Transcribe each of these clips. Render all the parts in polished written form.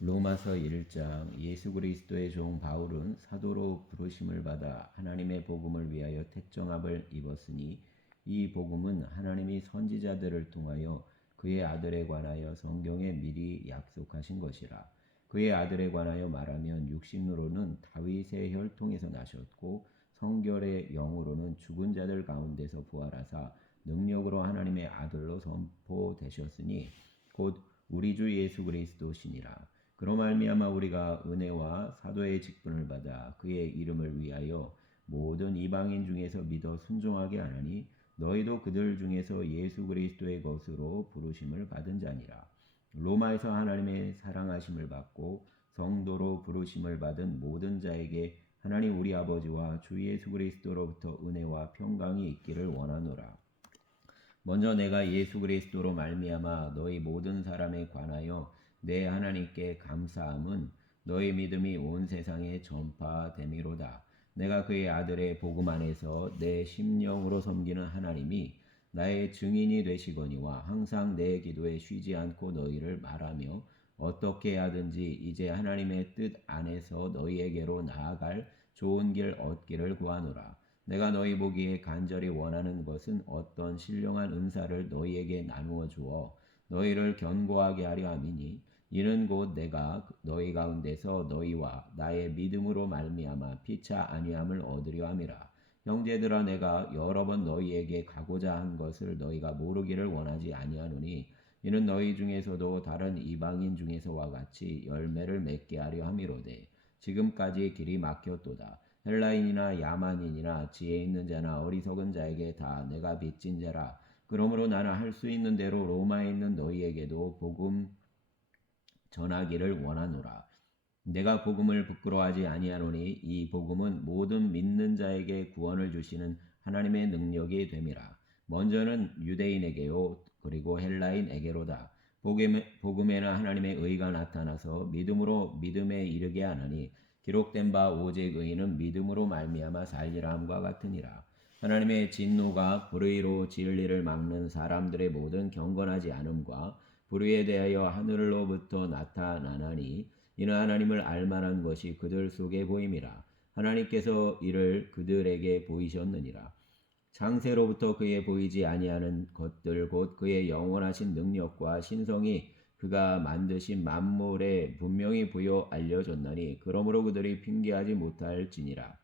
로마서 1장. 예수 그리스도의 종 바울은 사도로 부르심을 받아 하나님의 복음을 위하여 택정함을 입었으니 이 복음은 하나님이 선지자들을 통하여 그의 아들에 관하여 성경에 미리 약속하신 것이라. 그의 아들에 관하여 말하면 육신으로는 다윗의 혈통에서 나셨고 성결의 영으로는 죽은 자들 가운데서 부활하사 능력으로 하나님의 아들로 선포되셨으니 곧 우리 주 예수 그리스도시니라. 그로 말미암아 우리가 은혜와 사도의 직분을 받아 그의 이름을 위하여 모든 이방인 중에서 믿어 순종하게 하나니 너희도 그들 중에서 예수 그리스도의 것으로 부르심을 받은 자니라. 로마에서 하나님의 사랑하심을 받고 성도로 부르심을 받은 모든 자에게 하나님 우리 아버지와 주 예수 그리스도로부터 은혜와 평강이 있기를 원하노라. 먼저 내가 예수 그리스도로 말미암아 너희 모든 사람에 관하여 내 하나님께 감사함은 너희 믿음이 온 세상에 전파됨이로다. 내가 그의 아들의 복음 안에서 내 심령으로 섬기는 하나님이 나의 증인이 되시거니와 항상 내 기도에 쉬지 않고 너희를 말하며 어떻게 하든지 이제 하나님의 뜻 안에서 너희에게로 나아갈 좋은 길 얻기를 구하노라. 내가 너희 보기에 간절히 원하는 것은 어떤 신령한 은사를 너희에게 나누어 주어 너희를 견고하게 하려 함이니 이는 곧 내가 너희 가운데서 너희와 나의 믿음으로 말미암아 피차 아니함을 얻으려 함이라. 형제들아, 내가 여러 번 너희에게 가고자 한 것을 너희가 모르기를 원하지 아니하노니 이는 너희 중에서도 다른 이방인 중에서와 같이 열매를 맺게 하려 함이로되 지금까지 길이 막혔도다. 헬라인이나 야만인이나 지혜 있는 자나 어리석은 자에게 다 내가 빚진 자라. 그러므로 나는 할 수 있는 대로 로마에 있는 너희에게도 복음 전하기를 원하노라. 내가 복음을 부끄러워하지 아니하노니 이 복음은 모든 믿는 자에게 구원을 주시는 하나님의 능력이 됨이라. 먼저는 유대인에게요 그리고 헬라인에게로다. 복음에는 하나님의 의가 나타나서 믿음으로 믿음에 이르게 하나니 기록된 바 오직 의인은 믿음으로 말미암아 살리라 함과 같으니라. 하나님의 진노가 불의로 진리를 막는 사람들의 모든 경건하지 않음과 불의에 대하여 하늘로부터 나타나나니 이는 하나님을 알만한 것이 그들 속에 보임이라. 하나님께서 이를 그들에게 보이셨느니라. 창세로부터 그의 보이지 아니하는 것들 곧 그의 영원하신 능력과 신성이 그가 만드신 만물에 분명히 부여 알려졌나니 그러므로 그들이 핑계하지 못할지니라.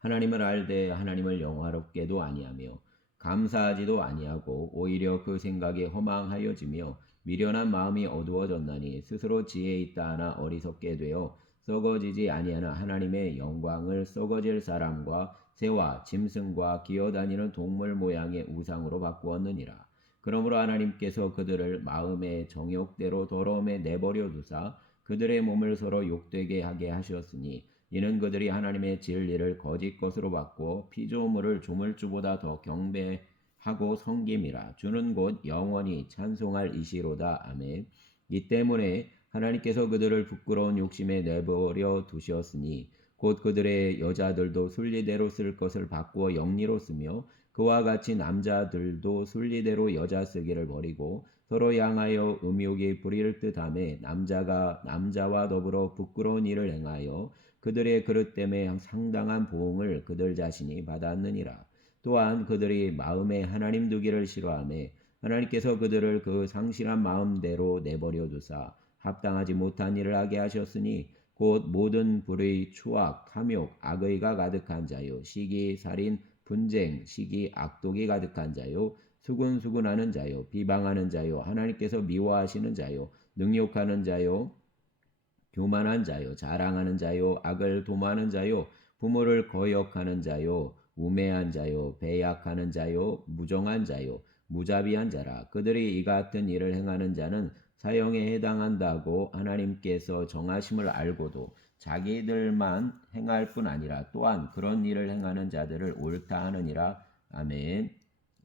하나님을 알되 하나님을 영화롭게도 아니하며 감사하지도 아니하고 오히려 그 생각이 허망하여지며 미련한 마음이 어두워졌나니 스스로 지혜 있다 하나 어리석게 되어 썩어지지 아니하는 하나님의 영광을 썩어질 사람과 새와 짐승과 기어다니는 동물 모양의 우상으로 바꾸었느니라. 그러므로 하나님께서 그들을 마음의 정욕대로 더러움에 내버려 두사 그들의 몸을 서로 욕되게 하게 하셨으니 이는 그들이 하나님의 진리를 거짓 것으로 바꾸어 피조물을 조물주보다 더 경배하고 섬김이라. 주는 곧 영원히 찬송할 이시로다. 아멘. 이 때문에 하나님께서 그들을 부끄러운 욕심에 내버려 두셨으니 곧 그들의 여자들도 순리대로 쓸 것을 바꾸어 영리로 쓰며 그와 같이 남자들도 순리대로 여자 쓰기를 버리고 서로 향하여 음욕이 불의를 뜻하며 남자가 남자와 더불어 부끄러운 일을 행하여 그들의 그릇 때문에 상당한 보응을 그들 자신이 받았느니라. 또한 그들이 마음에 하나님 두기를 싫어하며 하나님께서 그들을 그 상실한 마음대로 내버려 두사 합당하지 못한 일을 하게 하셨으니 곧 모든 불의, 추악, 탐욕, 악의가 가득한 자요 시기, 살인, 분쟁, 시기, 악독이 가득한 자요 수군수군하는 자요 비방하는 자요 하나님께서 미워하시는 자요 능욕하는 자요 교만한 자요 자랑하는 자요 악을 도모하는 자요 부모를 거역하는 자요 우매한 자요 배약하는 자요 무정한 자요 무자비한 자라. 그들이 이 같은 일을 행하는 자는 사형에 해당한다고 하나님께서 정하심을 알고도 자기들만 행할 뿐 아니라 또한 그런 일을 행하는 자들을 옳다 하느니라. 아멘.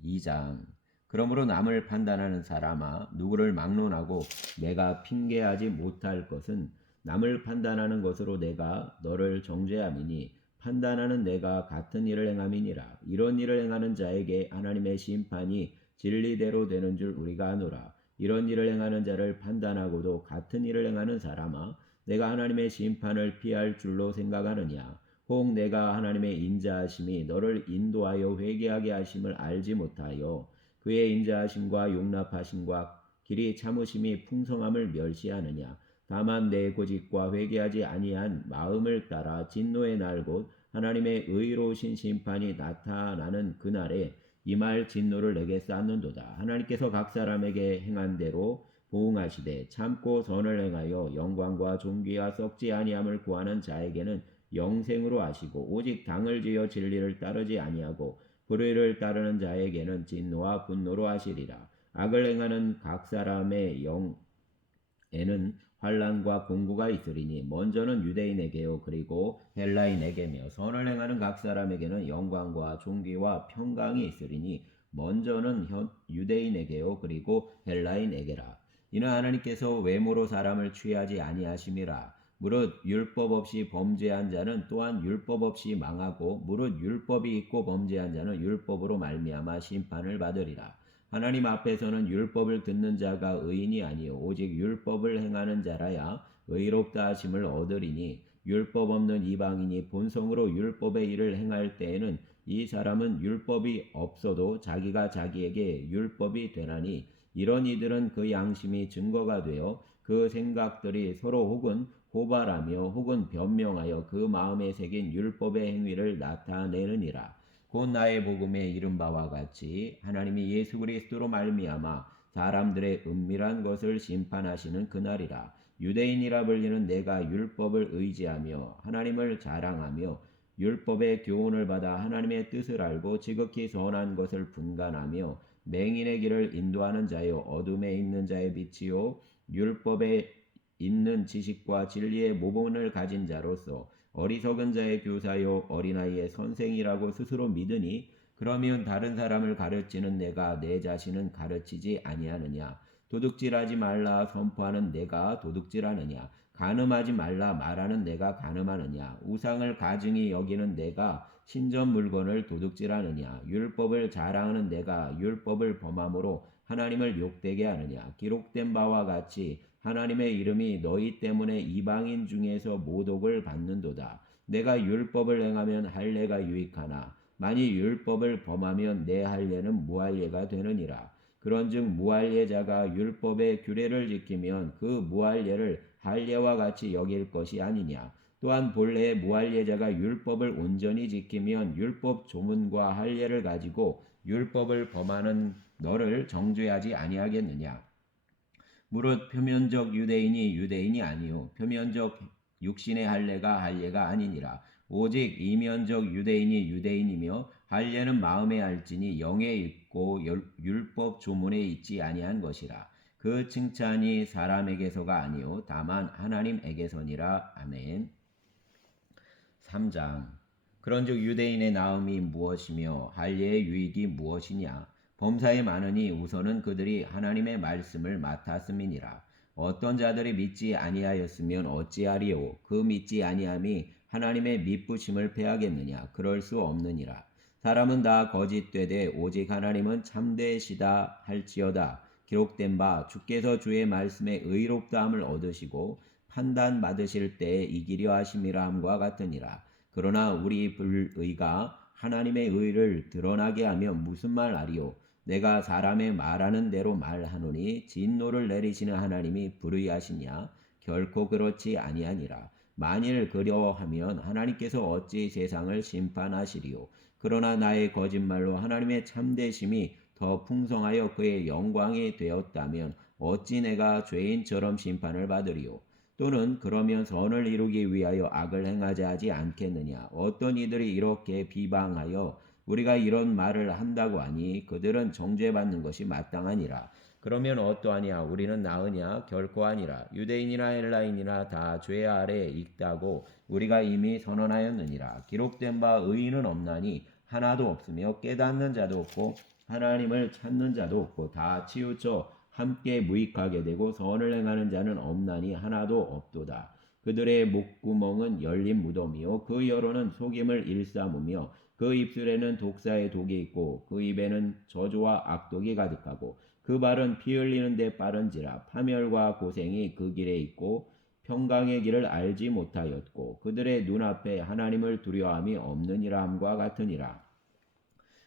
2장. 그러므로 남을 판단하는 사람아 누구를 막론하고 내가 핑계하지 못할 것은 남을 판단하는 것으로 내가 너를 정죄함이니 판단하는 내가 같은 일을 행함이니라. 이런 일을 행하는 자에게 하나님의 심판이 진리대로 되는 줄 우리가 아노라. 이런 일을 행하는 자를 판단하고도 같은 일을 행하는 사람아, 내가 하나님의 심판을 피할 줄로 생각하느냐? 혹 내가 하나님의 인자하심이 너를 인도하여 회개하게 하심을 알지 못하여 그의 인자하심과 용납하심과 길이 참으심이 풍성함을 멸시하느냐? 다만 내 고집과 회개하지 아니한 마음을 따라 진노의 날 곧 하나님의 의로우신 심판이 나타나는 그날에 이말 진노를 내게 쌓는도다. 하나님께서 각 사람에게 행한 대로 보응하시되 참고 선을 행하여 영광과 존귀와 썩지 아니함을 구하는 자에게는 영생으로 하시고 오직 당을 지어 진리를 따르지 아니하고 불의를 따르는 자에게는 진노와 분노로 하시리라. 악을 행하는 각 사람의 영에는 환난과 공고가 있으리니 먼저는 유대인에게요 그리고 헬라인에게며 선을 행하는 각 사람에게는 영광과 존귀와 평강이 있으리니 먼저는 유대인에게요 그리고 헬라인에게라. 이는 하나님께서 외모로 사람을 취하지 아니하심이라. 무릇 율법 없이 범죄한 자는 또한 율법 없이 망하고 무릇 율법이 있고 범죄한 자는 율법으로 말미암아 심판을 받으리라. 하나님 앞에서는 율법을 듣는 자가 의인이 아니요 오직 율법을 행하는 자라야 의롭다 하심을 얻으리니 율법 없는 이방인이 본성으로 율법의 일을 행할 때에는 이 사람은 율법이 없어도 자기가 자기에게 율법이 되나니 이런 이들은 그 양심이 증거가 되어 그 생각들이 서로 혹은 고발하며 혹은 변명하여 그 마음에 새긴 율법의 행위를 나타내느니라. 곧 나의 복음에 이른 바와 같이 하나님이 예수 그리스도로 말미암아 사람들의 은밀한 것을 심판하시는 그날이라. 유대인이라 불리는 내가 율법을 의지하며 하나님을 자랑하며 율법의 교훈을 받아 하나님의 뜻을 알고 지극히 선한 것을 분간하며 맹인의 길을 인도하는 자요 어둠에 있는 자의 빛이요 율법에 있는 지식과 진리의 모본을 가진 자로서 어리석은 자의 교사요 어린아이의 선생이라고 스스로 믿으니 그러면 다른 사람을 가르치는 내가 내 자신은 가르치지 아니하느냐? 도둑질하지 말라 선포하는 내가 도둑질하느냐? 간음하지 말라 말하는 내가 간음하느냐? 우상을 가증히 여기는 내가 신전 물건을 도둑질하느냐? 율법을 자랑하는 내가 율법을 범함으로 하나님을 욕되게 하느냐? 기록된 바와 같이 하나님의 이름이 너희 때문에 이방인 중에서 모독을 받는도다. 내가 율법을 행하면 할례가 유익하나 만일 율법을 범하면 내 할례는 무할례가 되느니라. 그런즉 무할례자가 율법의 규례를 지키면 그 무할례를 할례와 같이 여길 것이 아니냐. 또한 본래 무할례자가 율법을 온전히 지키면 율법 조문과 할례를 가지고 율법을 범하는 너를 정죄하지 아니하겠느냐. 무릇 표면적 유대인이 유대인이 아니요 표면적 육신의 할례가 할례가 아니니라. 오직 이면적 유대인이 유대인이며 할례는 마음에 알지니 영에 있고 율법 조문에 있지 아니한 것이라. 그 칭찬이 사람에게서가 아니요 다만 하나님에게서니라. 아멘. 3장. 그런즉 유대인의 나음이 무엇이며 할례의 유익이 무엇이냐? 범사에 많으니 우선은 그들이 하나님의 말씀을 맡았음이니라. 어떤 자들이 믿지 아니하였으면 어찌하리요? 그 믿지 아니함이 하나님의 믿부심을 패하겠느냐? 그럴 수 없느니라. 사람은 다 거짓되되 오직 하나님은 참되시다 할지어다. 기록된 바 주께서 주의 말씀에 의롭다함을 얻으시고 판단 받으실 때에 이기려 하심이라 함과 같으니라. 그러나 우리 불의가 하나님의 의를 드러나게 하면 무슨 말 하리요? 내가 사람의 말하는 대로 말하노니 진노를 내리시는 하나님이 불의하시냐? 결코 그렇지 아니하니라. 만일 그려하면 하나님께서 어찌 세상을 심판하시리요? 그러나 나의 거짓말로 하나님의 참되심이 더 풍성하여 그의 영광이 되었다면 어찌 내가 죄인처럼 심판을 받으리요? 또는 그러면 선을 이루기 위하여 악을 행하자 하지 않겠느냐? 어떤 이들이 이렇게 비방하여 우리가 이런 말을 한다고 하니 그들은 정죄받는 것이 마땅하니라. 그러면 어떠하냐? 우리는 나으냐? 결코 아니라. 유대인이나 헬라인이나 다 죄 아래에 있다고 우리가 이미 선언하였느니라. 기록된 바 의인은 없나니 하나도 없으며 깨닫는 자도 없고 하나님을 찾는 자도 없고 다 치우쳐 함께 무익하게 되고 선을 행하는 자는 없나니 하나도 없도다. 그들의 목구멍은 열린 무덤이요 그 혀로는 속임을 일삼으며 그 입술에는 독사의 독이 있고 그 입에는 저주와 악독이 가득하고 그 발은 피 흘리는 데 빠른지라 파멸과 고생이 그 길에 있고 평강의 길을 알지 못하였고 그들의 눈앞에 하나님을 두려워함이 없느니라 함과 같으니라.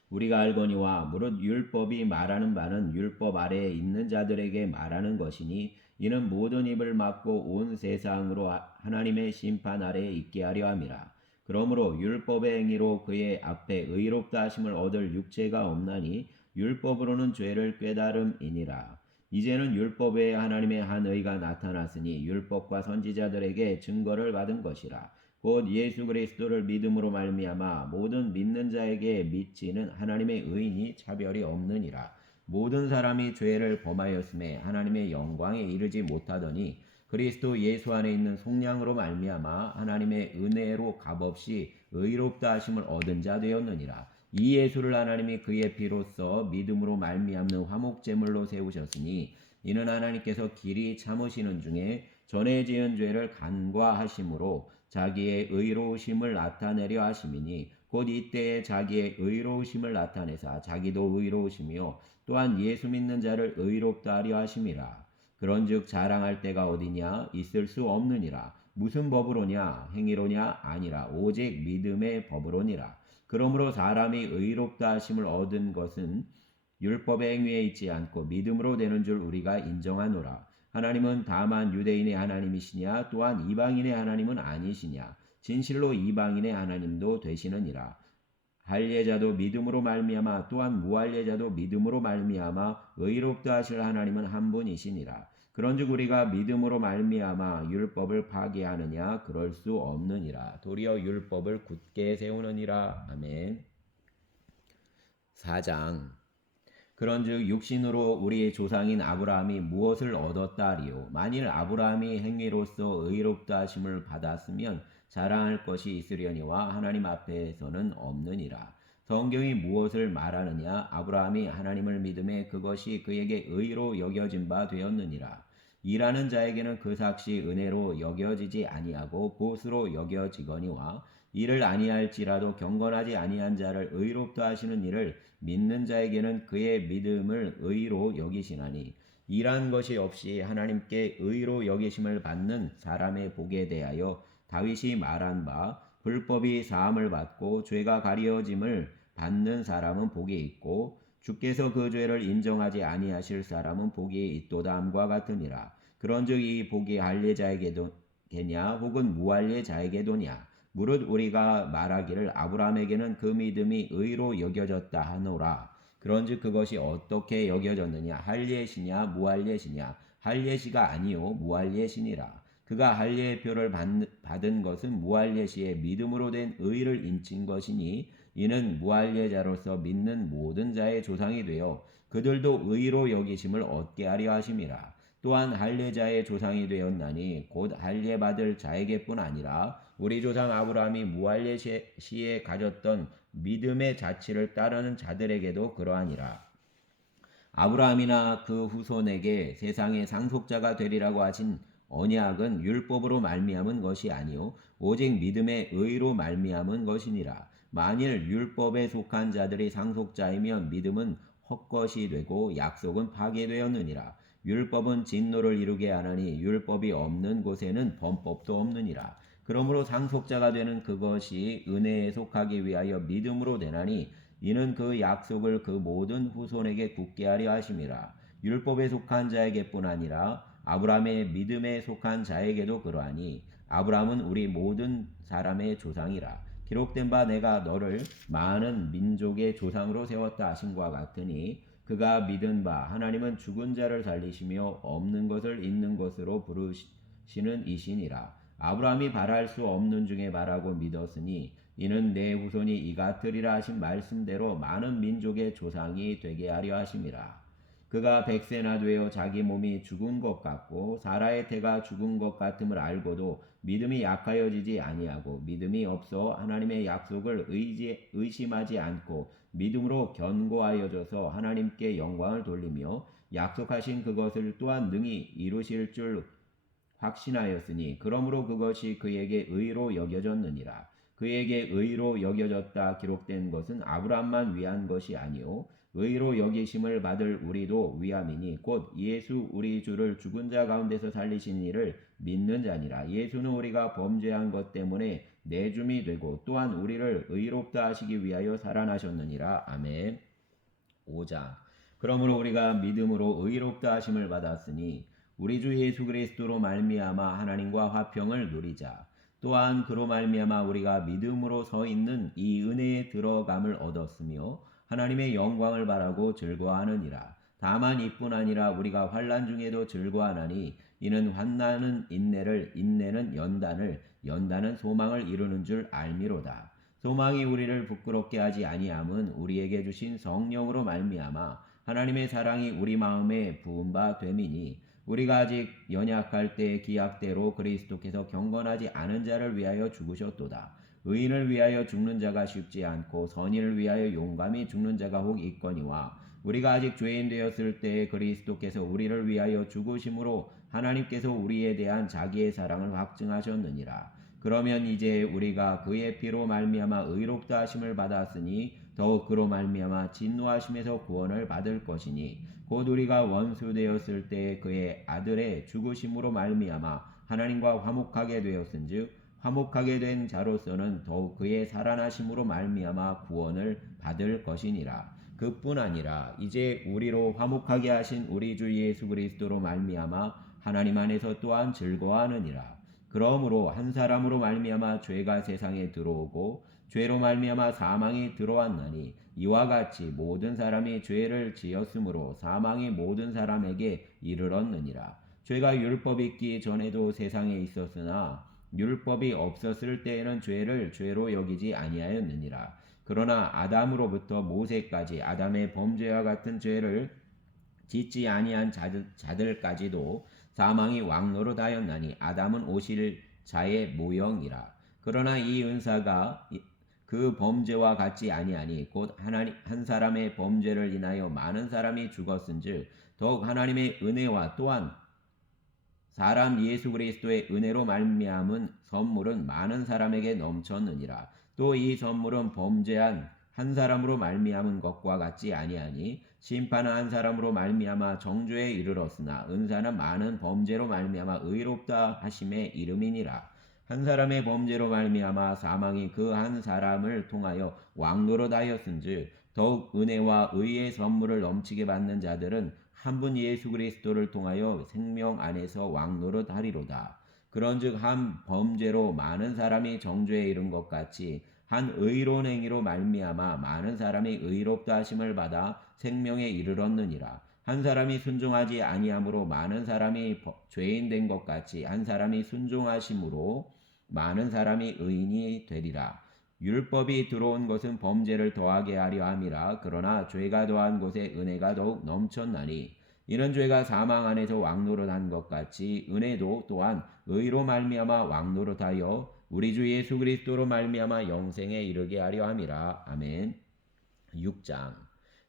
우리가 알거니와 무릇 율법이 말하는 바는 율법 아래에 있는 자들에게 말하는 것이니 이는 모든 입을 막고 온 세상으로 하나님의 심판 아래에 있게 하려 함이라. 그러므로 율법의 행위로 그의 앞에 의롭다 하심을 얻을 육체가 없나니 율법으로는 죄를 깨달음이니라. 이제는 율법 외에 하나님의 한 의가 나타났으니 율법과 선지자들에게 증거를 받은 것이라. 곧 예수 그리스도를 믿음으로 말미암아 모든 믿는 자에게 미치는 하나님의 의인이 차별이 없느니라. 모든 사람이 죄를 범하였음에 하나님의 영광에 이르지 못하더니 그리스도 예수 안에 있는 속량으로 말미암아 하나님의 은혜로 값없이 의롭다 하심을 얻은 자 되었느니라. 이 예수를 하나님이 그의 피로써 믿음으로 말미암는 화목제물로 세우셨으니 이는 하나님께서 길이 참으시는 중에 전에 지은 죄를 간과하심으로 자기의 의로우심을 나타내려 하심이니 곧 이때에 자기의 의로우심을 나타내사 자기도 의로우시며 또한 예수 믿는 자를 의롭다 하려 하심이라. 그런즉 자랑할 때가 어디냐? 있을 수 없느니라. 무슨 법으로냐? 행위로냐? 아니라 오직 믿음의 법으로니라. 그러므로 사람이 의롭다 하심을 얻은 것은 율법의 행위에 있지 않고 믿음으로 되는 줄 우리가 인정하노라. 하나님은 다만 유대인의 하나님이시냐 또한 이방인의 하나님은 아니시냐. 진실로 이방인의 하나님도 되시느니라. 할례자도 믿음으로 말미암아 또한 무할례자도 믿음으로 말미암아 의롭다 하실 하나님은 한 분이시니라. 그런즉 우리가 믿음으로 말미암아 율법을 파기하느냐? 그럴 수 없느니라. 도리어 율법을 굳게 세우느니라. 아멘. 4장. 그런즉 육신으로 우리의 조상인 아브라함이 무엇을 얻었다 하리요? 만일 아브라함이 행위로서 의롭다 하심을 받았으면 자랑할 것이 있으려니와 하나님 앞에서는 없느니라. 성경이 무엇을 말하느냐? 아브라함이 하나님을 믿음에 그것이 그에게 의로 여겨진 바 되었느니라. 일하는 자에게는 그 삭시 은혜로 여겨지지 아니하고 보수로 여겨지거니와 이를 아니할지라도 경건하지 아니한 자를 의롭다 하시는 이를 믿는 자에게는 그의 믿음을 의로 여기시나니 일한 것이 없이 하나님께 의로 여기심을 받는 사람의 복에 대하여 다윗이 말한 바 불법이 사함을 받고 죄가 가려짐을 받는 사람은 복이 있고 주께서 그 죄를 인정하지 아니하실 사람은 복이 있도다 함과 같으니라. 그런즉 이 복이 할례자에게도냐 혹은 무할례자에게도냐? 무릇 우리가 말하기를 아브라함에게는 그 믿음이 의로 여겨졌다 하노라. 그런즉 그것이 어떻게 여겨졌느냐? 할례시냐 무할례시냐? 할례시가 아니요 무할례시니라. 그가 할례의 표를 받은 것은 무할례시의 믿음으로 된 의를 인친 것이니 이는 무할례자로서 믿는 모든 자의 조상이 되어 그들도 의로 여기심을 얻게 하려 하심이라. 또한 할례자의 조상이 되었나니 곧 할례 받을 자에게뿐 아니라 우리 조상 아브라함이 무할례시에 가졌던 믿음의 자치를 따르는 자들에게도 그러하니라. 아브라함이나 그 후손에게 세상의 상속자가 되리라고 하신 언약은 율법으로 말미암은 것이 아니요 오직 믿음의 의로 말미암은 것이니라. 만일 율법에 속한 자들이 상속자이면 믿음은 헛것이 되고 약속은 파괴되었느니라. 율법은 진노를 이루게 하나니 율법이 없는 곳에는 범법도 없느니라. 그러므로 상속자가 되는 그것이 은혜에 속하기 위하여 믿음으로 되나니 이는 그 약속을 그 모든 후손에게 굳게 하려 하심이라. 율법에 속한 자에게뿐 아니라 아브라함의 믿음에 속한 자에게도 그러하니 아브라함은 우리 모든 사람의 조상이라. 기록된 바 내가 너를 많은 민족의 조상으로 세웠다 하심과 같으니 그가 믿은 바 하나님은 죽은 자를 살리시며 없는 것을 있는 것으로 부르시는 이시니라. 아브라함이 바랄 수 없는 중에 바라고 믿었으니 이는 내 후손이 이같으리라 하신 말씀대로 많은 민족의 조상이 되게 하려 하심이라. 그가 100세나 되어 자기 몸이 죽은 것 같고 사라의 태가 죽은 것 같음을 알고도 믿음이 약하여지지 아니하고 믿음이 없어 하나님의 약속을 의심하지 않고 믿음으로 견고하여져서 하나님께 영광을 돌리며 약속하신 그것을 또한 능히 이루실 줄 확신하였으니 그러므로 그것이 그에게 의로 여겨졌느니라. 그에게 의로 여겨졌다 기록된 것은 아브라함만 위한 것이 아니요 의로 여기심을 받을 우리도 위함이니 곧 예수 우리 주를 죽은 자 가운데서 살리신 이를 믿는 자니라. 예수는 우리가 범죄한 것 때문에 내줌이 되고 또한 우리를 의롭다 하시기 위하여 살아나셨느니라. 아멘. 5장. 그러므로 우리가 믿음으로 의롭다 하심을 받았으니 우리 주 예수 그리스도로 말미암아 하나님과 화평을 누리자. 또한 그로 말미암아 우리가 믿음으로 서 있는 이 은혜에 들어감을 얻었으며 하나님의 영광을 바라고 즐거워하느니라. 다만 이뿐 아니라 우리가 환난 중에도 즐거워하나니 이는 환난은 인내를, 인내는 연단을, 연단은 소망을 이루는 줄 알미로다. 소망이 우리를 부끄럽게 하지 아니함은 우리에게 주신 성령으로 말미암아 하나님의 사랑이 우리 마음에 부은 바 됨이니 우리가 아직 연약할 때 기약대로 그리스도께서 경건하지 않은 자를 위하여 죽으셨도다. 의인을 위하여 죽는 자가 쉽지 않고 선인을 위하여 용감히 죽는 자가 혹 있거니와 우리가 아직 죄인 되었을 때 그리스도께서 우리를 위하여 죽으심으로 하나님께서 우리에 대한 자기의 사랑을 확증하셨느니라. 그러면 이제 우리가 그의 피로 말미암아 의롭다 하심을 받았으니 더욱 그로 말미암아 진노하심에서 구원을 받을 것이니 곧 우리가 원수 되었을 때 그의 아들의 죽으심으로 말미암아 하나님과 화목하게 되었은즉 화목하게 된 자로서는 더욱 그의 살아나심으로 말미암아 구원을 받을 것이니라. 그뿐 아니라 이제 우리로 화목하게 하신 우리 주 예수 그리스도로 말미암아 하나님 안에서 또한 즐거워하느니라. 그러므로 한 사람으로 말미암아 죄가 세상에 들어오고 죄로 말미암아 사망이 들어왔나니 이와 같이 모든 사람이 죄를 지었으므로 사망이 모든 사람에게 이르렀느니라. 죄가 율법이 있기 전에도 세상에 있었으나 율법이 없었을 때에는 죄를 죄로 여기지 아니하였느니라. 그러나 아담으로부터 모세까지 아담의 범죄와 같은 죄를 짓지 아니한 자들까지도 사망이 왕노릇하였나니 아담은 오실 자의 모형이라. 그러나 이 은사가 그 범죄와 같지 아니하니 곧 하나님 한 사람의 범죄를 인하여 많은 사람이 죽었은즉 더욱 하나님의 은혜와 또한 사람 예수 그리스도의 은혜로 말미암은 선물은 많은 사람에게 넘쳤느니라. 또 이 선물은 범죄한 한 사람으로 말미암은 것과 같지 아니하니 심판은 한 사람으로 말미암아 정죄에 이르렀으나 은사는 많은 범죄로 말미암아 의롭다 하심의 이름이니라. 한 사람의 범죄로 말미암아 사망이 그 한 사람을 통하여 왕노릇하였은즉 더욱 은혜와 의의 선물을 넘치게 받는 자들은 한 분 예수 그리스도를 통하여 생명 안에서 왕노릇하리로다. 그런즉 한 범죄로 많은 사람이 정죄에 이른 것 같이 한 의로운 행위로 말미암아 많은 사람이 의롭다 하심을 받아 생명에 이르렀느니라. 한 사람이 순종하지 아니함으로 많은 사람이 죄인 된 것 같이 한 사람이 순종하심으로 많은 사람이 의인이 되리라. 율법이 들어온 것은 범죄를 더하게 하려 함이라. 그러나 죄가 더한 곳에 은혜가 더욱 넘쳤나니 이는 죄가 사망 안에서 왕노릇한 것 같이 은혜도 또한 의로 말미암아 왕노릇하여 우리 주 예수 그리스도로 말미암아 영생에 이르게 하려 함이라. 아멘. 6장.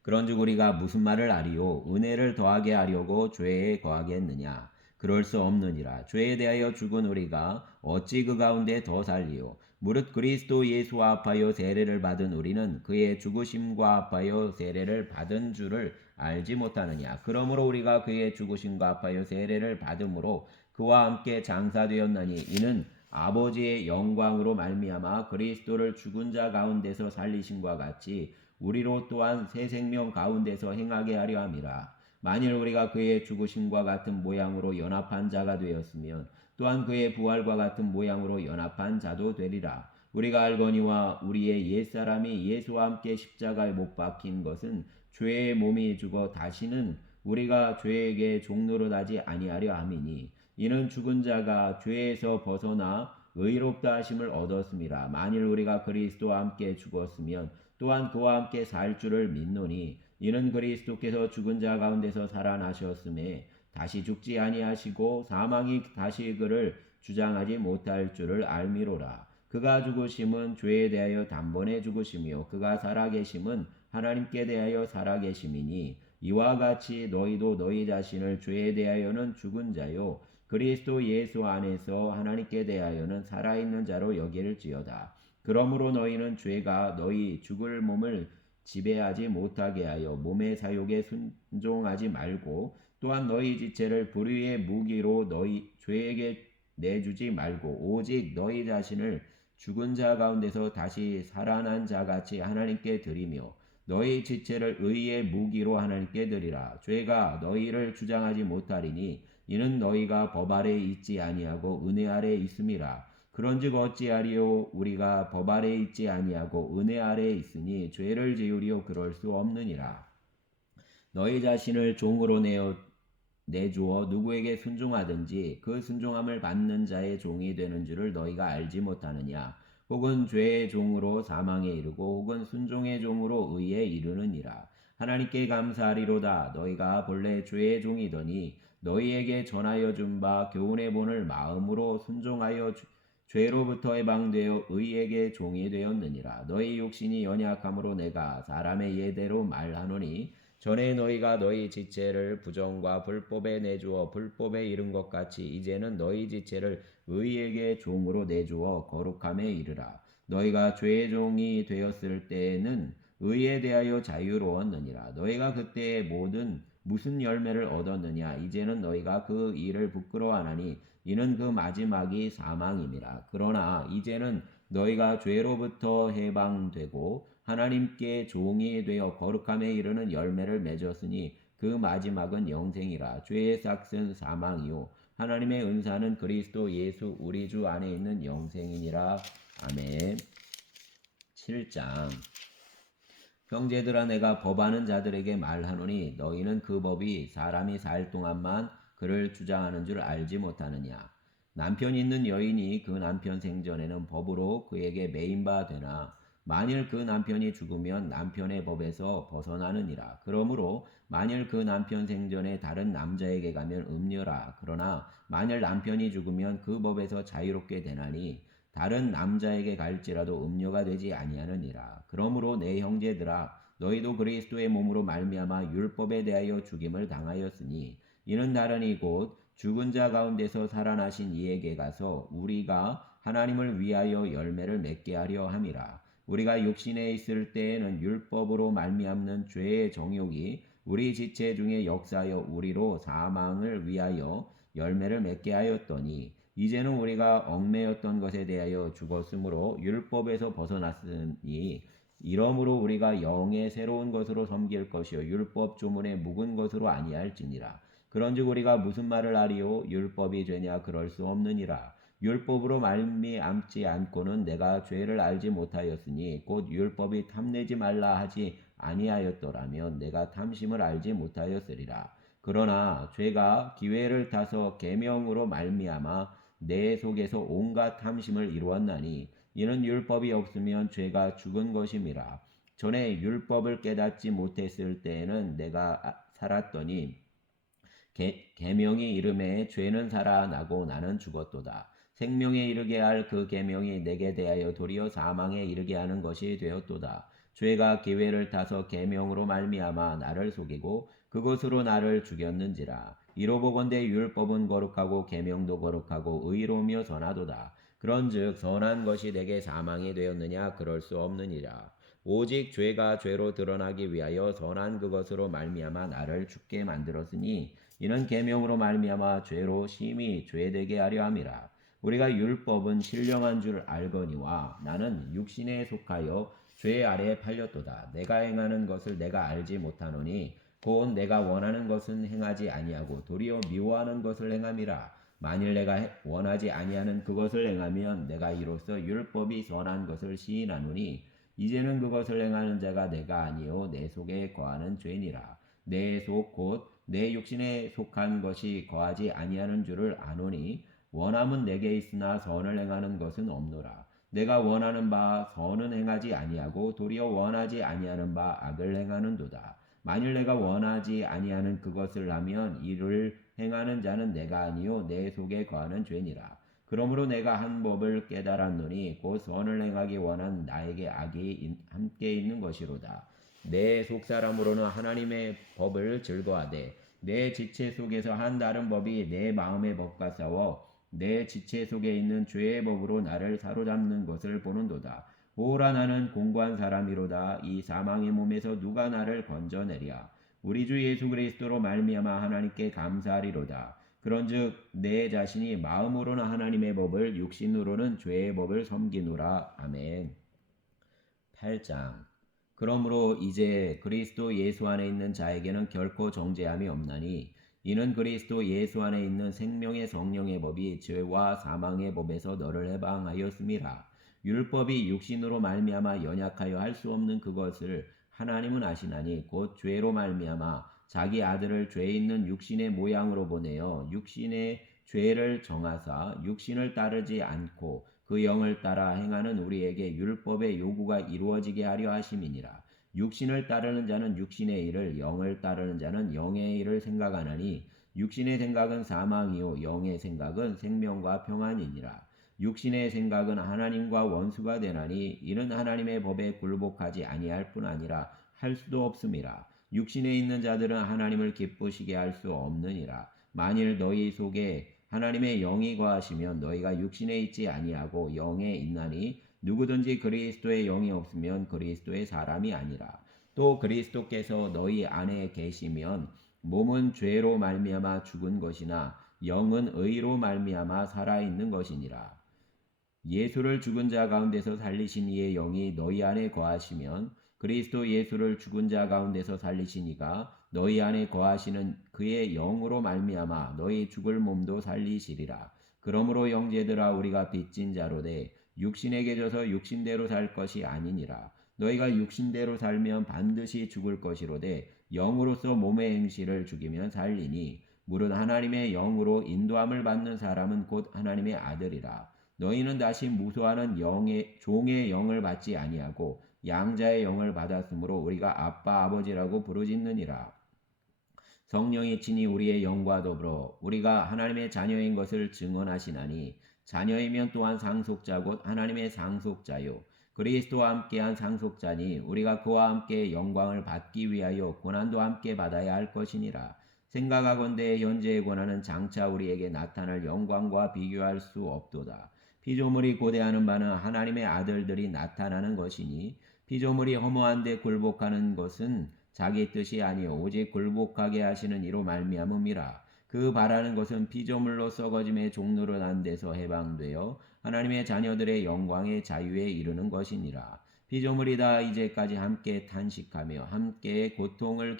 그런즉 우리가 무슨 말을 하리요? 은혜를 더하게 하려고 죄에 거하겠느냐? 그럴 수 없느니라. 죄에 대하여 죽은 우리가 어찌 그 가운데 더 살리요? 무릇 그리스도 예수와 합하여 세례를 받은 우리는 그의 죽으심과 합하여 세례를 받은 줄을 알지 못하느냐? 그러므로 우리가 그의 죽으심과 합하여 세례를 받음으로 그와 함께 장사되었나니 이는 아버지의 영광으로 말미암아 그리스도를 죽은 자 가운데서 살리심과 같이 우리로 또한 새 생명 가운데서 행하게 하려 함이라. 만일 우리가 그의 죽으심과 같은 모양으로 연합한 자가 되었으면 또한 그의 부활과 같은 모양으로 연합한 자도 되리라. 우리가 알거니와 우리의 옛사람이 예수와 함께 십자가에 못 박힌 것은 죄의 몸이 죽어 다시는 우리가 죄에게 종노릇하지 아니하려 함이니 이는 죽은 자가 죄에서 벗어나 의롭다 하심을 얻었음이라. 만일 우리가 그리스도와 함께 죽었으면 또한 그와 함께 살 줄을 믿노니 이는 그리스도께서 죽은 자 가운데서 살아나셨음에 다시 죽지 아니하시고 사망이 다시 그를 주장하지 못할 줄을 알미로라. 그가 죽으심은 죄에 대하여 단번에 죽으시며 그가 살아계심은 하나님께 대하여 살아계심이니 이와 같이 너희도 너희 자신을 죄에 대하여는 죽은 자요 그리스도 예수 안에서 하나님께 대하여는 살아있는 자로 여길지어다. 그러므로 너희는 죄가 너희 죽을 몸을 지배하지 못하게 하여 몸의 사욕에 순종하지 말고 또한 너희 지체를 불의의 무기로 너희 죄에게 내주지 말고 오직 너희 자신을 죽은 자 가운데서 다시 살아난 자 같이 하나님께 드리며 너희 지체를 의의 무기로 하나님께 드리라. 죄가 너희를 주장하지 못하리니 이는 너희가 법 아래 있지 아니하고 은혜 아래 있음이라. 그런즉 어찌하리요 우리가 법 아래 있지 아니하고 은혜 아래 있으니 죄를 지으리요 그럴 수 없느니라. 너희 자신을 종으로 내주어 누구에게 순종하든지 그 순종함을 받는 자의 종이 되는 줄을 너희가 알지 못하느냐. 혹은 죄의 종으로 사망에 이르고 혹은 순종의 종으로 의에 이르느니라. 하나님께 감사하리로다. 너희가 본래 죄의 종이더니 너희에게 전하여 준 바 교훈의 본을 마음으로 순종하여 죄로부터 해방되어 의에게 종이 되었느니라. 너희 육신이 연약함으로 내가 사람의 예대로 말하노니 전에 너희가 너희 지체를 부정과 불법에 내주어 불법에 이른 것 같이 이제는 너희 지체를 의에게 종으로 내주어 거룩함에 이르라. 너희가 죄의 종이 되었을 때에는 의에 대하여 자유로웠느니라. 너희가 그때 무슨 열매를 얻었느냐. 이제는 너희가 그 일을 부끄러워하나니 이는 그 마지막이 사망임이라. 그러나 이제는 너희가 죄로부터 해방되고 하나님께 종이 되어 거룩함에 이르는 열매를 맺었으니 그 마지막은 영생이라. 죄의 삭은 사망이요 하나님의 은사는 그리스도 예수 우리 주 안에 있는 영생이니라. 아멘. 7장. 형제들아 내가 법하는 자들에게 말하노니 너희는 그 법이 사람이 살 동안만 그를 주장하는 줄 알지 못하느냐. 남편 있는 여인이 그 남편 생전에는 법으로 그에게 매인 바 되나 만일 그 남편이 죽으면 남편의 법에서 벗어나느니라. 그러므로 만일 그 남편 생전에 다른 남자에게 가면 음녀라. 그러나 만일 남편이 죽으면 그 법에서 자유롭게 되나니 다른 남자에게 갈지라도 음녀가 되지 아니하느니라. 그러므로 내 형제들아 너희도 그리스도의 몸으로 말미암아 율법에 대하여 죽임을 당하였으니 이는 다르니 곧 죽은 자 가운데서 살아나신 이에게 가서 우리가 하나님을 위하여 열매를 맺게 하려 함이라. 우리가 육신에 있을 때에는 율법으로 말미암는 죄의 정욕이 우리 지체 중에 역사하여 우리로 사망을 위하여 열매를 맺게 하였더니 이제는 우리가 얽매였던 것에 대하여 죽었으므로 율법에서 벗어났으니 이러므로 우리가 영의 새로운 것으로 섬길 것이요 율법 조문의 묵은 것으로 아니할지니라. 그런즉 우리가 무슨 말을 하리요 율법이 죄냐 그럴 수 없느니라. 율법으로 말미암지 않고는 내가 죄를 알지 못하였으니 곧 율법이 탐내지 말라 하지 아니하였더라면 내가 탐심을 알지 못하였으리라. 그러나 죄가 기회를 타서 계명으로 말미암아 내 속에서 온갖 탐심을 이루었나니 이는 율법이 없으면 죄가 죽은 것임이라. 전에 율법을 깨닫지 못했을 때에는 내가 살았더니 계명이 이름에 죄는 살아나고 나는 죽었도다. 생명에 이르게 할 그 계명이 내게 대하여 도리어 사망에 이르게 하는 것이 되었도다. 죄가 기회를 타서 계명으로 말미암아 나를 속이고 그것으로 나를 죽였는지라. 이로 보건대 율법은 거룩하고 계명도 거룩하고 의로우며 선하도다. 그런즉 선한 것이 내게 사망이 되었느냐 그럴 수 없느니라. 오직 죄가 죄로 드러나기 위하여 선한 그것으로 말미암아 나를 죽게 만들었으니 이는 계명으로 말미암아 죄로 심히 죄되게 하려 함이라. 우리가 율법은 신령한 줄 알거니와 나는 육신에 속하여 죄 아래에 팔렸도다. 내가 행하는 것을 내가 알지 못하노니 곧 내가 원하는 것은 행하지 아니하고 도리어 미워하는 것을 행함이라. 만일 내가 원하지 아니하는 그것을 행하면 내가 이로써 율법이 선한 것을 시인하노니 이제는 그것을 행하는 자가 내가 아니요 내 속에 거하는 죄니라. 내 속 곧 내 육신에 속한 것이 거하지 아니하는 줄을 아노니 원함은 내게 있으나 선을 행하는 것은 없노라. 내가 원하는 바 선은 행하지 아니하고 도리어 원하지 아니하는 바 악을 행하는도다. 만일 내가 원하지 아니하는 그것을 하면 이를 행하는 자는 내가 아니요 내 속에 거하는 죄니라. 그러므로 내가 한 법을 깨달았노니 곧 선을 행하기 원한 나에게 악이 함께 있는 것이로다. 내 속사람으로는 하나님의 법을 즐거워하되 내 지체 속에서 한 다른 법이 내 마음의 법과 싸워 내 지체 속에 있는 죄의 법으로 나를 사로잡는 것을 보는도다. 오라 나는 공고한 사람이로다. 이 사망의 몸에서 누가 나를 건져내랴. 우리 주 예수 그리스도로 말미암아 하나님께 감사하리로다. 그런즉 내 자신이 마음으로는 하나님의 법을 육신으로는 죄의 법을 섬기노라. 아멘. 8장. 그러므로 이제 그리스도 예수 안에 있는 자에게는 결코 정죄함이 없나니 이는 그리스도 예수 안에 있는 생명의 성령의 법이 죄와 사망의 법에서 너를 해방하였음이라. 율법이 육신으로 말미암아 연약하여 할 수 없는 그것을 하나님은 아시나니 곧 죄로 말미암아 자기 아들을 죄 있는 육신의 모양으로 보내어 육신의 죄를 정하사 육신을 따르지 않고 그 영을 따라 행하는 우리에게 율법의 요구가 이루어지게 하려 하심이니라. 육신을 따르는 자는 육신의 일을, 영을 따르는 자는 영의 일을 생각하나니 육신의 생각은 사망이요 영의 생각은 생명과 평안이니라. 육신의 생각은 하나님과 원수가 되나니 이는 하나님의 법에 굴복하지 아니할 뿐 아니라 할 수도 없음이라. 육신에 있는 자들은 하나님을 기쁘시게 할 수 없느니라. 만일 너희 속에 하나님의 영이 거하시면 너희가 육신에 있지 아니하고 영에 있나니 누구든지 그리스도의 영이 없으면 그리스도의 사람이 아니라. 또 그리스도께서 너희 안에 계시면 몸은 죄로 말미암아 죽은 것이나 영은 의로 말미암아 살아 있는 것이니라. 예수를 죽은 자 가운데서 살리신 이의 영이 너희 안에 거하시면 그리스도 예수를 죽은 자 가운데서 살리신 이가 너희 안에 거하시는 그의 영으로 말미암아 너희 죽을 몸도 살리시리라. 그러므로 형제들아 우리가 빚진 자로되 육신에게 져서 육신대로 살 것이 아니니라. 너희가 육신대로 살면 반드시 죽을 것이로되 영으로서 몸의 행실을 죽이면 살리니 무릇 하나님의 영으로 인도함을 받는 사람은 곧 하나님의 아들이라. 너희는 다시 무소하는 종의 영을 받지 아니하고 양자의 영을 받았으므로 우리가 아빠 아버지라고 부르짖느니라. 성령이 친히 우리의 영과 더불어 우리가 하나님의 자녀인 것을 증언하시나니 자녀이면 또한 상속자 곧 하나님의 상속자요 그리스도와 함께한 상속자니 우리가 그와 함께 영광을 받기 위하여 고난도 함께 받아야 할 것이니라. 생각하건대 현재의 고난은 장차 우리에게 나타날 영광과 비교할 수 없도다. 피조물이 고대하는 바는 하나님의 아들들이 나타나는 것이니 피조물이 허무한 데 굴복하는 것은 자기 뜻이 아니요 오직 굴복하게 하시는 이로 말미암음이라. 그 바라는 것은 피조물로 썩어짐의 종로로 난 데서 해방되어 하나님의 자녀들의 영광의 자유에 이르는 것이니라. 피조물이 다 이제까지 함께 탄식하며 함께 고통을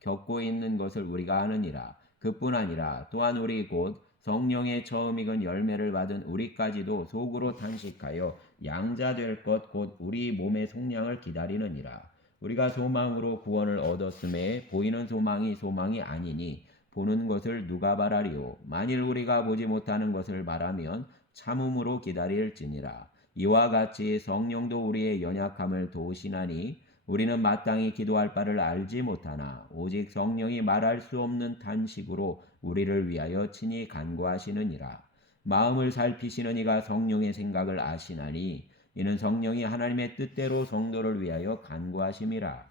겪고 있는 것을 우리가 아느니라. 그뿐 아니라 또한 우리 곧 성령의 처음 익은 열매를 받은 우리까지도 속으로 탄식하여 양자 될 것 곧 우리 몸의 속량을 기다리느니라. 우리가 소망으로 구원을 얻었음에 보이는 소망이 아니니 보는 것을 누가 바라리요. 만일 우리가 보지 못하는 것을 바라면 참음으로 기다릴지니라. 이와 같이 성령도 우리의 연약함을 도우시나니 우리는 마땅히 기도할 바를 알지 못하나 오직 성령이 말할 수 없는 탄식으로 우리를 위하여 친히 간구하시느니라. 마음을 살피시는 이가 성령의 생각을 아시나니 이는 성령이 하나님의 뜻대로 성도를 위하여 간구하심이라.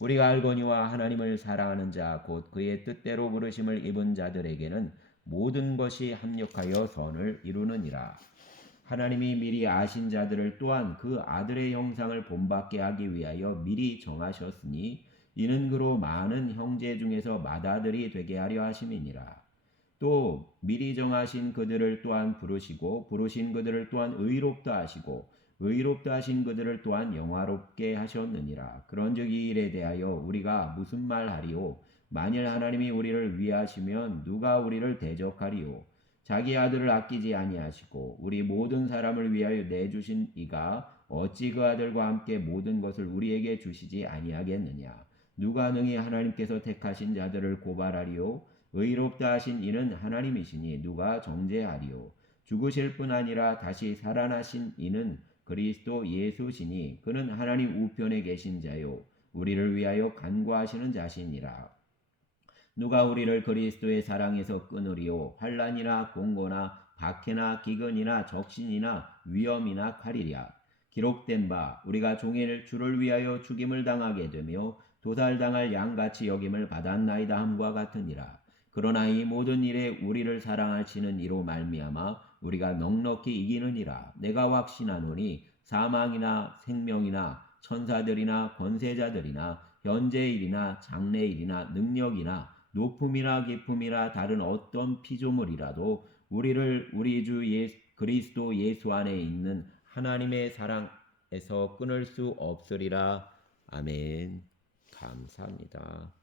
우리가 알거니와 하나님을 사랑하는 자 곧 그의 뜻대로 부르심을 입은 자들에게는 모든 것이 합력하여 선을 이루느니라. 하나님이 미리 아신 자들을 또한 그 아들의 형상을 본받게 하기 위하여 미리 정하셨으니 이는 그로 많은 형제 중에서 맏아들이 되게 하려 하심이니라. 또 미리 정하신 그들을 또한 부르시고 부르신 그들을 또한 의롭다 하시고 의롭다 하신 그들을 또한 영화롭게 하셨느니라. 그런즉 이 일에 대하여 우리가 무슨 말하리요? 만일 하나님이 우리를 위하시면 누가 우리를 대적하리요? 자기 아들을 아끼지 아니하시고 우리 모든 사람을 위하여 내주신 이가 어찌 그 아들과 함께 모든 것을 우리에게 주시지 아니하겠느냐? 누가 능히 하나님께서 택하신 자들을 고발하리요? 의롭다 하신 이는 하나님이시니 누가 정죄하리요? 죽으실 뿐 아니라 다시 살아나신 이는 그리스도 예수시니 그는 하나님 우편에 계신 자요 우리를 위하여 간구하시는 자시니라. 누가 우리를 그리스도의 사랑에서 끊으리요? 환난이나 공고나 박해나 기근이나 적신이나 위험이나 칼이랴. 기록된 바 우리가 종일 주를 위하여 죽임을 당하게 되며 도살당할 양같이 여김을 받았나이다 함과 같으니라. 그러나 이 모든 일에 우리를 사랑하시는 이로 말미암아 우리가 넉넉히 이기느니라. 내가 확신하노니 사망이나 생명이나 천사들이나 권세자들이나 현재일이나 장래일이나 능력이나 높음이나 깊음이라 다른 어떤 피조물이라도 우리를 우리 주 그리스도 예수 안에 있는 하나님의 사랑에서 끊을 수 없으리라. 아멘. 감사합니다.